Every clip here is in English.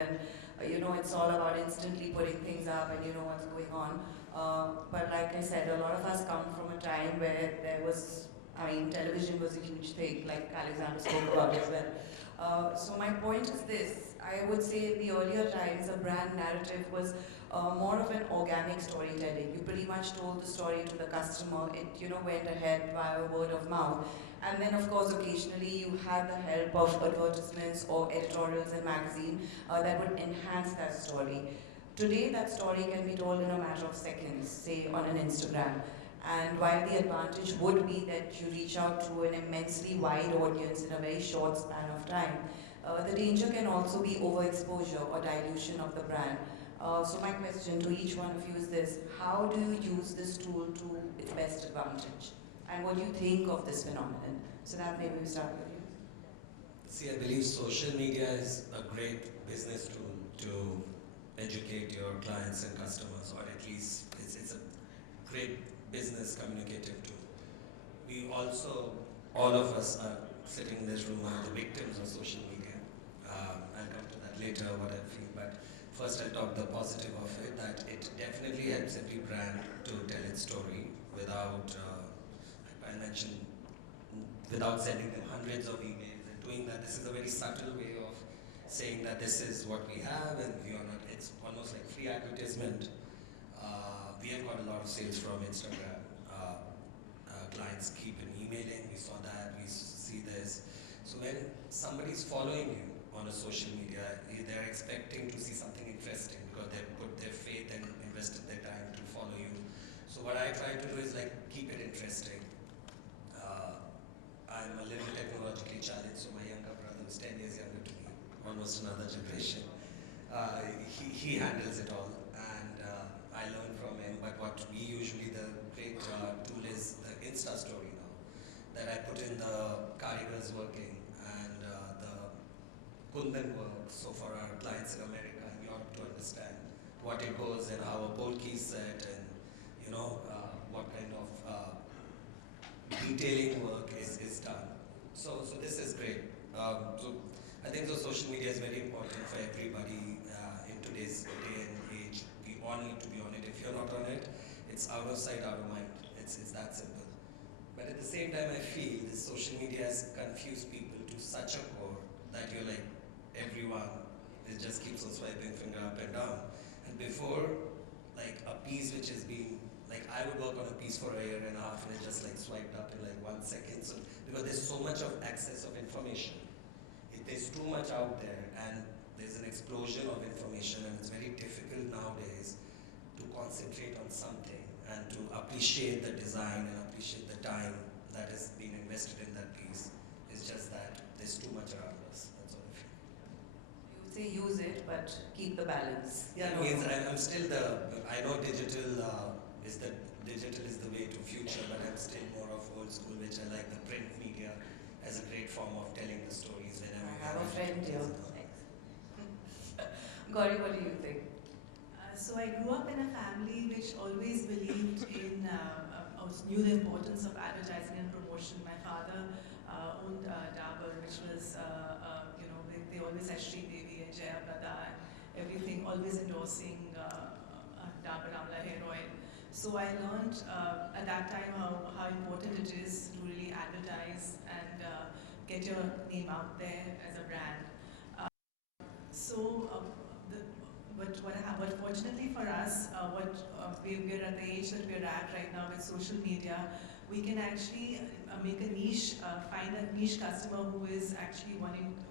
and it's all about instantly putting things up and you know what's going on. But like I said, a lot of us come from a time where there was, I mean, television was a huge thing, like Alexander spoke about as well. So my point is this: I would say in the earlier times, a brand narrative was more of an organic storytelling. You pretty much told the story to the customer. It went ahead via word of mouth, and then of course occasionally you had the help of advertisements or editorials in magazine that would enhance that story. Today, that story can be told in a matter of seconds, say on an Instagram. And while the advantage would be that you reach out to an immensely wide audience in a very short span of time, the danger can also be overexposure or dilution of the brand. So my question to each one of you is this: how do you use this tool to its best advantage? And what do you think of this phenomenon? So that maybe we start with you. See, I believe social media is a great business tool to educate your clients and customers, or at least it's a great business communicative tool. We also, all of us are sitting in this room, are the victims of social media. I'll come to that later, what I feel, but first I'll talk the positive of it, that it definitely helps every brand to tell its story without, like I mentioned, without sending them hundreds of emails and doing that. This is a very subtle way of saying that this is what we have and we are not, it's almost like free advertisement. We have got a lot of sales from Instagram. Clients keep on emailing, we saw that, we see this. So when somebody's following you on a social media, they're expecting to see something interesting because they put their faith and invested their time to follow you. So what I try to do is like keep it interesting. I'm a little technologically challenged, so my younger brother who's 10 years younger to me, almost another generation, he handles it all, and I learn from him. But what we usually, the great tool is the Insta story now, that I put in the karigars working and the kundan work, so for our clients in America and Europe to understand what it goes and how a polki is set, and what kind of detailing work is done. So this is great. So I think the social media is very important for everybody in today's day and age. We all need to be on it. If you're not on it, it's out of sight, out of mind. It's that simple. But at the same time, I feel this social media has confused people to such a core that you're like, everyone, it just keeps on swiping finger up and down. And before, like a piece which is being, like I would work on a piece for a year and a half and it just like swiped up in like 1 second. So because there's so much of access of information, there's too much out there and there's an explosion of information, and it's very difficult nowadays to concentrate on something and to appreciate the design and appreciate the time that has been invested in that piece. It's just that there's too much around us. That's what I feel. You would say use it, but keep the balance. Yeah, means I'm still I know digital is the way to future, but I'm still more of old school, which I like the print media as a great form of telling the stories whenever I you have a friend here. Thanks. Gauri, what do you think? So I grew up in a family which always believed in, knew the importance of advertising and promotion. My father owned Dabur, which was, they always had Sri Devi and Jaya Prada and everything, always endorsing Dabur Amla hair oil. So I learned at that time how important it is to really advertise and get your name out there as a brand. But fortunately for us, we're at the age that we're at right now with social media, we can actually make a niche, find a niche customer who is actually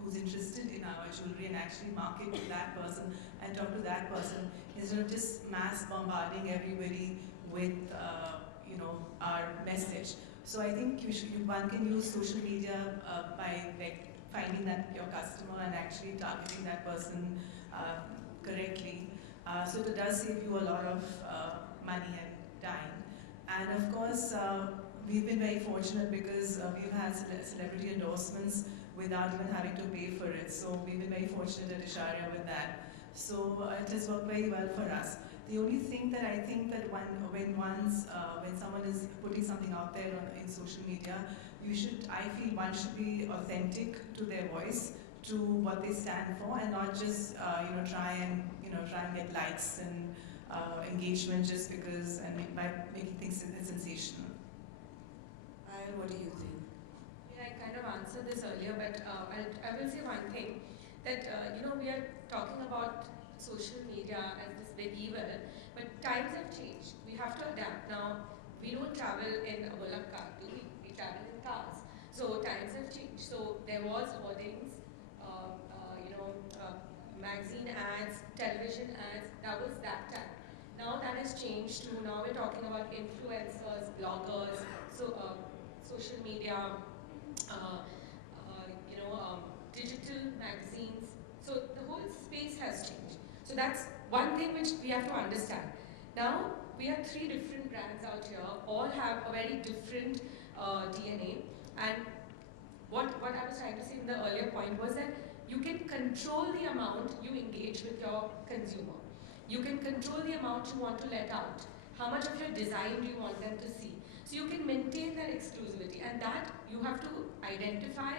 who's interested in our jewelry, and actually market to that person and talk to that person instead of just mass bombarding everybody with our message. So I think one can use social media by finding that your customer and actually targeting that person correctly. So it does save you a lot of money and time. And of course, we've been very fortunate because we've had celebrity endorsements without even having to pay for it. So we've been very fortunate at Isharia with that. So it has worked very well for us. The only thing that I think that when someone is putting something out there in social media, I feel one should be authentic to their voice. to what they stand for, and not just try and get likes and engagement just because, and by making things sensational. What do you think? Yeah, I kind of answered this earlier, but I will say one thing, that we are talking about social media as this big evil, but times have changed. We have to adapt. Now, we don't travel in a bullock cart, do we? We travel in cars. So times have changed. So there was hoardings, magazine ads, television ads. That was that time. Now that has changed to, now we're talking about influencers, bloggers, so social media, uh, digital magazines. So the whole space has changed. So that's one thing which we have to understand. Now we have 3 different brands out here, all have a very different DNA. And what I was trying to say in the earlier point was that you can control the amount you engage with your consumer. You can control the amount you want to let out. How much of your design do you want them to see? So you can maintain that exclusivity, and that you have to identify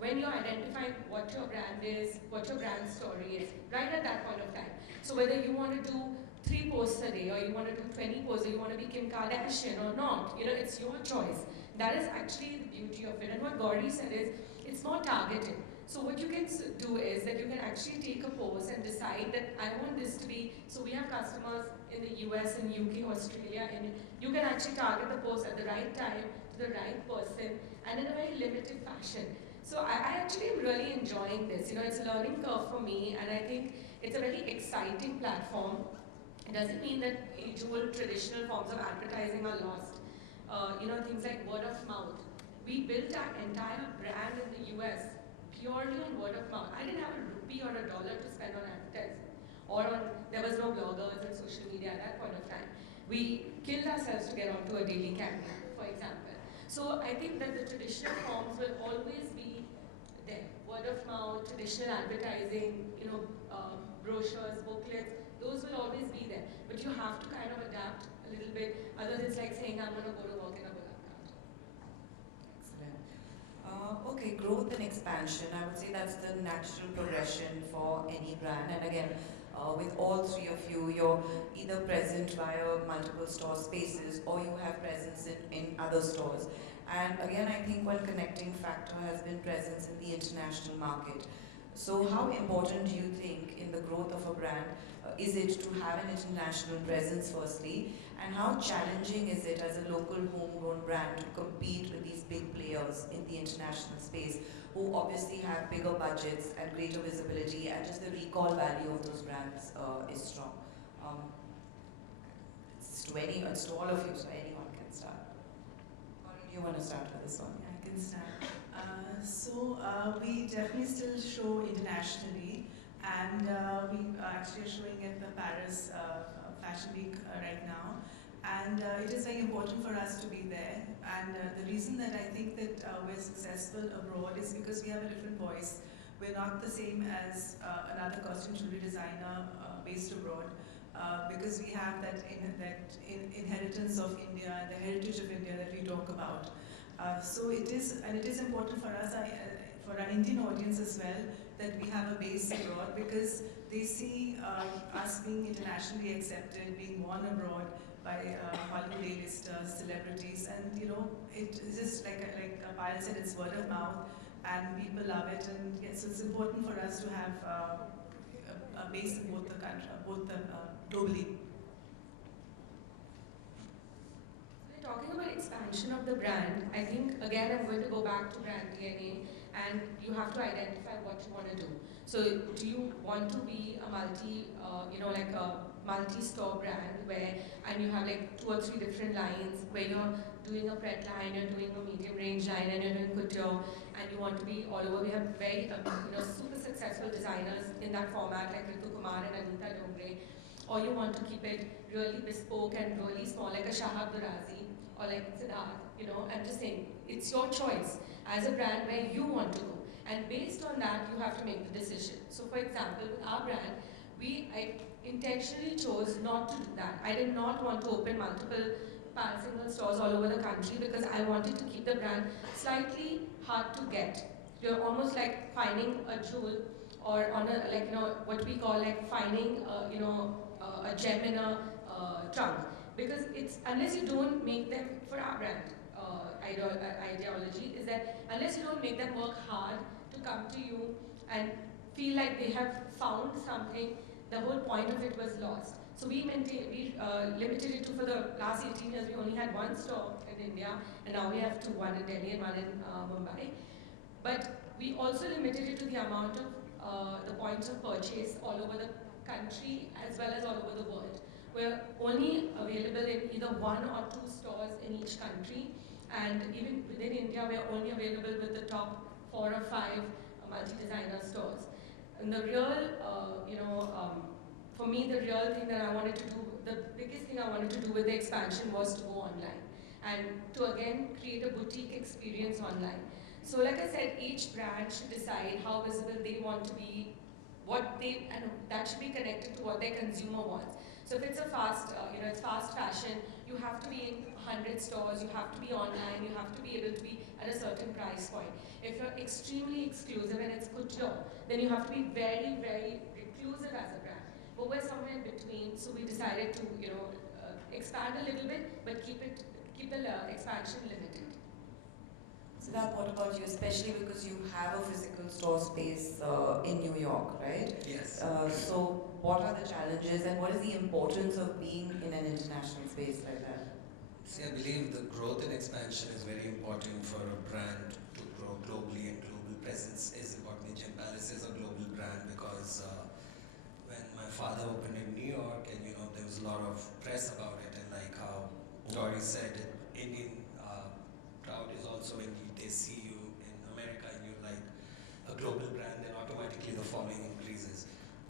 when you're identifying what your brand is, what your brand story is, right at that point of time. So whether you want to do 3 posts a day, or you want to do 20 posts, or you want to be Kim Kardashian or not, it's your choice. That is actually the beauty of it. And what Gauri said is, it's more targeted. So what you can do is that you can actually take a post and decide that I want this to be, so we have customers in the US and UK, Australia, and you can actually target the post at the right time, to the right person, and in a very limited fashion. So I actually am really enjoying this. It's a learning curve for me, and I think it's a very exciting platform. It doesn't mean that usual traditional forms of advertising are lost. Things like word of mouth. We built our entire brand in the US purely on word of mouth. I didn't have a rupee or a dollar to spend on advertising. There was no bloggers and social media at that point of time. We killed ourselves to get onto a daily campaign, for example. So I think that the traditional forms will always be there. Word of mouth, traditional advertising, brochures, booklets, those will always be there. But you have to kind of adapt a little bit. Otherwise, it's like saying, I'm going to go to work in a bullock cart. Excellent. Okay, growth and expansion. I would say that's the natural progression for any brand. And again, with all 3 of you, you're either present via multiple store spaces, or you have presence in other stores. And again, I think one connecting factor has been presence in the international market. So how important do you think in the growth of a brand is it to have an international presence firstly, and how challenging is it as a local homegrown brand to compete with these big players in the international space who obviously have bigger budgets and greater visibility, and just the recall value of those brands is strong? It's to all of you, so anyone can start. Or do you want to start with this one? Yeah, I can start. We definitely still show internationally, and we actually are showing at the Paris Fashion Week right now. And it is very important for us to be there. And the reason that I think that we're successful abroad is because we have a different voice. We're not the same as another costume jewelry designer based abroad, because we have that inheritance of India and the heritage of India that we talk about. So it is important for us, for our Indian audience as well, that we have a base abroad, because they see us being internationally accepted, being worn abroad by Hollywood A-listers, celebrities, and it is just like Payal said, it's word of mouth, and people love it, and yes, so it's important for us to have a base in both globally. Talking about expansion of the brand, I think again I'm going to go back to brand DNA, and you have to identify what you want to do. So do you want to be a like a multi-store brand and you have like 2 or 3 different lines where you're doing a pret line, you're doing a medium range line, and you're doing couture, and you want to be all over. We have very super successful designers in that format like Ritu Kumar and Anita Dongre. Or you want to keep it really bespoke and really small like a Shahab Durazi or like Siddharth, I'm just saying, it's your choice as a brand where you want to go. And based on that, you have to make the decision. So for example, with our brand, I intentionally chose not to do that. I did not want to open multiple single stores all over the country because I wanted to keep the brand slightly hard to get. You're almost like finding a jewel, or on a, like, what we call like finding a gem in a trunk. Because it's, unless you don't make them, for our brand ideology is that unless you don't make them work hard to come to you and feel like they have found something, the whole point of it was lost. So we limited it to, for the last 18 years, we only had one store in India, and now we have two, one in Delhi and one in Mumbai. But we also limited it to the amount of the points of purchase all over the country as well as all over the world. We're only available in either one or two stores in each country, and even within India, we're only available with the top 4 or 5 multi-designer stores. And the real, for me, the real thing that I wanted to do, the biggest thing I wanted to do with the expansion was to go online and to again create a boutique experience online. So like I said, each brand should decide how visible they want to be, and that should be connected to what their consumer wants. So if it's a it's fast fashion, you have to be in 100 stores, you have to be online, you have to be able to be at a certain price point. If you're extremely exclusive and it's couture, then you have to be very, very reclusive as a brand. But we're somewhere in between, so we decided to, expand a little bit, but keep the expansion limited. Siddharth, what about you, especially because you have a physical store space in New York, right? Yes. So what are the challenges and what is the importance of being in an international space like that? See, I believe the growth and expansion is very important for a brand to grow globally, and global presence is important. GJEPC is a global brand because when my father opened in New York, and there was a lot of press about it, and like how Dory said, Indian crowd is also, when they see you in America and you're like a global brand, then automatically the following increases.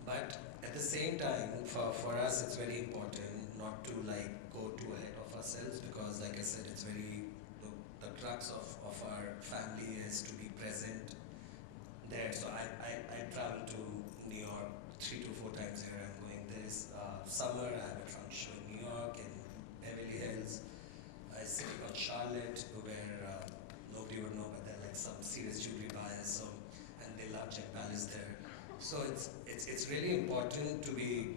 But at the same time, for us, it's very important not to like go too ahead of ourselves, because like I said, it's very, the crux of our family is to be present there. So I travel to New York 3 to 4 times a year. I'm going this summer. I have a trunk show in New York, in Beverly Hills. I sitting on Charlotte, where nobody would know, but they're like some serious jewelry buyers, and they love GJEPC there. So it's really important to be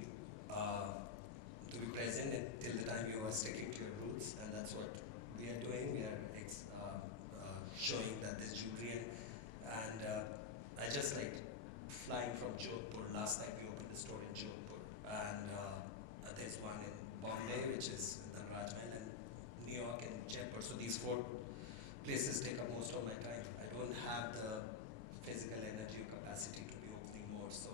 present till the time you are sticking to your roots, and that's what we are doing. We are showing that there's jewelry, and I just like flying from Jodhpur. Last night we opened a store in Jodhpur, and there's one in Bombay, which is in the Rajmahal, and New York and Jaipur. So these 4 places take up most of my time. I don't have the physical energy or capacity to be opening more. So,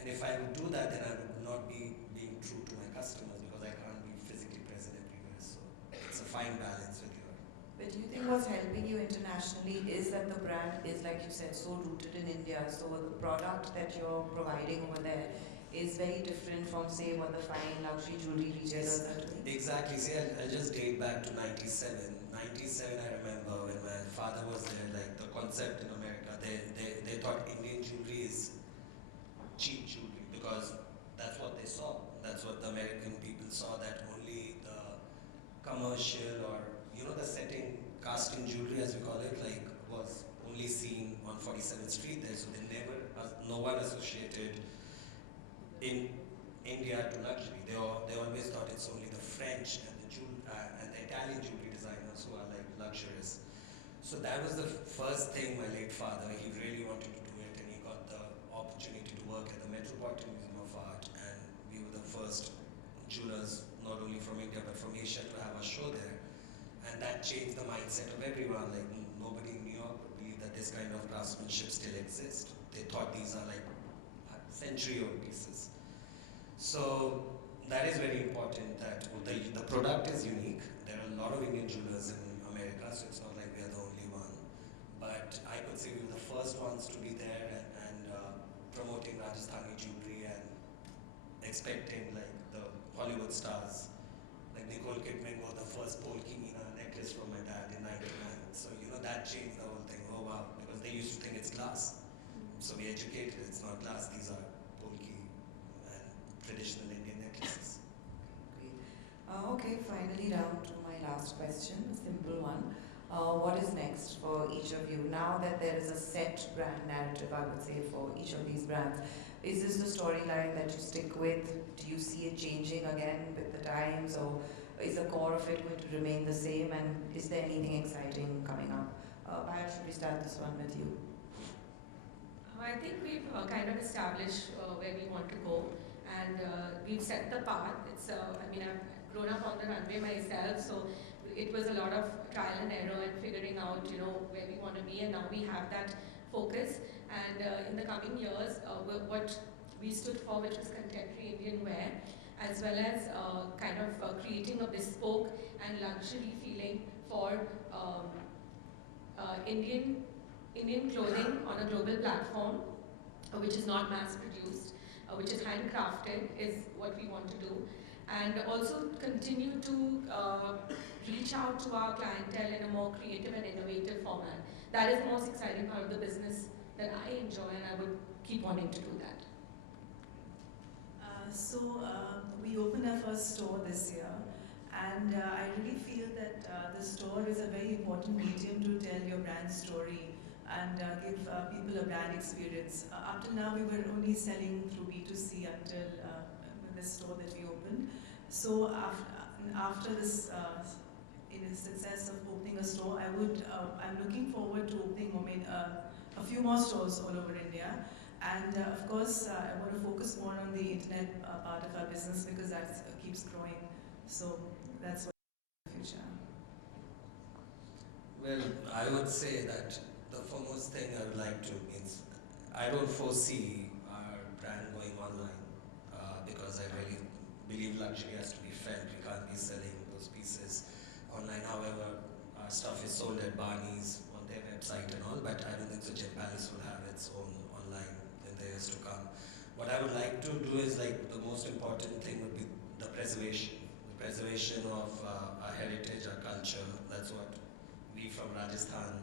and if I would do that, then I would not be being true to my customers, because I can't be physically present everywhere. So it's a fine balance with your. But do you think what's helping you internationally is that the brand is, like you said, so rooted in India, so the product that you're providing over there is very different from, say, what the fine luxury jewelry retailers are doing? Exactly. See, I'll just date back to 97. 97, I remember when my father was there, like the concept in America, they thought Indian jewelry is cheap jewelry, because that's what they saw. That's what the American people saw, that only the commercial, or the setting, casting jewelry as we call it, like was only seen on 47th Street there. So they never, no one associated in India to luxury. They always thought it's only the French and the Italian jewelry designers who are like luxurious. So that was the first thing. My late father, he really wanted to do it, and he got the opportunity to work at the Metropolitan Museum of Art, and we were the first jewelers, not only from India but from Asia, to have a show there. And that changed the mindset of everyone. Like nobody in New York would believe that this kind of craftsmanship still exists. They thought these are like century-old pieces. So that is very important, that the product is unique. There are a lot of Indian jewelers in America, so it's not like we are the only one. But I could say we were the first ones to be there and promoting Rajasthani jewelry and expecting like the Hollywood stars. Like Nicole Kidman was the first Polki Meena necklace from my dad in '99. So that changed the whole thing. Oh wow, because they used to think it's glass. So we educated, it's not glass, these are Polki and traditional Indian necklaces. Great. Okay, finally down to my last question, a simple one. What is next for each of you? Now that there is a set brand narrative, I would say, for each of these brands, is this the storyline that you stick with? Do you see it changing again with the times, or is the core of it going to remain the same? And is there anything exciting coming up? Bharat, should we start this one with you? I think we've kind of established where we want to go, and we've set the path. I mean, I've grown up on the runway myself, so it was a lot of trial and error and figuring out, where we want to be, and now we have that focus. And in the coming years, what we stood for, which was contemporary Indian wear, as well as kind of creating a bespoke and luxury feeling for Indian clothing on a global platform, which is not mass produced, which is handcrafted, is what we want to do. And also continue to reach out to our clientele in a more creative and innovative format. That is the most exciting part of the business that I enjoy, and I would keep wanting to do that. We opened our first store this year, and I really feel that the store is a very important medium to tell your brand story and give people a brand experience. Up till now, we were only selling through B2C until the store that we opened. So after this success of opening a store, I'm looking forward to opening a few more stores all over India. And of course, I want to focus more on the internet part of our business because that keeps growing. So that's what in the future. Well, I would say that the foremost thing I would like to means I don't foresee our brand going online because I really believe luxury has to be felt. We can't be selling those pieces online. However, our stuff is sold at Barney's on their website and all, but I don't think so Palace will have its own online in the years to come. What I would like to do is like the most important thing would be the preservation of our heritage, our culture. That's what we from Rajasthan,